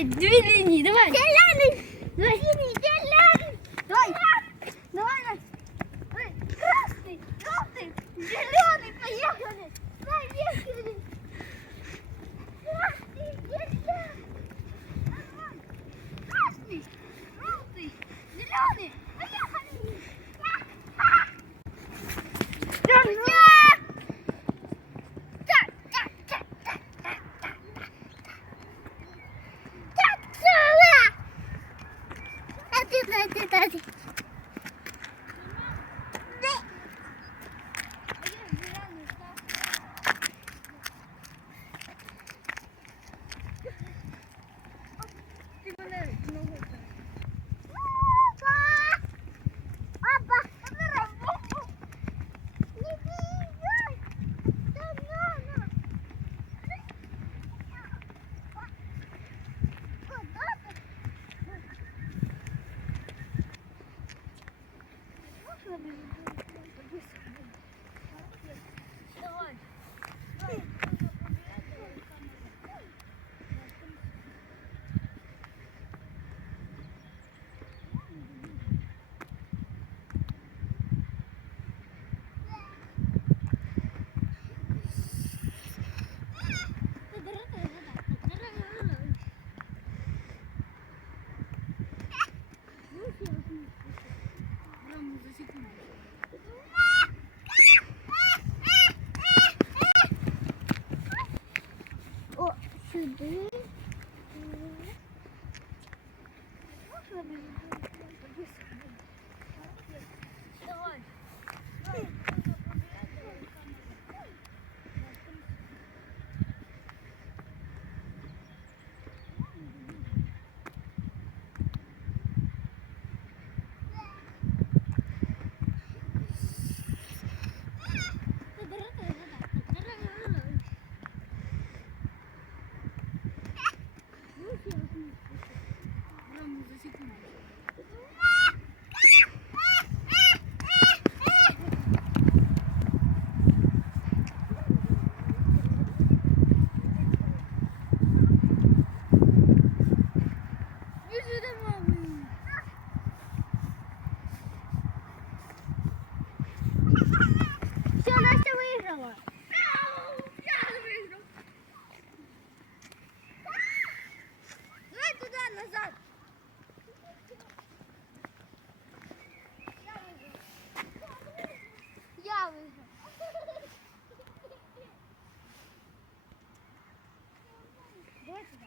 Давай, две линии, давай. Зеленый. Давай. Синий, зеленый. Давай. Давай. Давай. Красный, желтый, зеленый. Поехали. Поехали. Красный, зеленый. Красный, желтый, зеленый. Поехали. Ты. Давай. О, сюди. Давай. Все, Настя выиграла. Давай туда, назад. Я выиграл. Давай туда.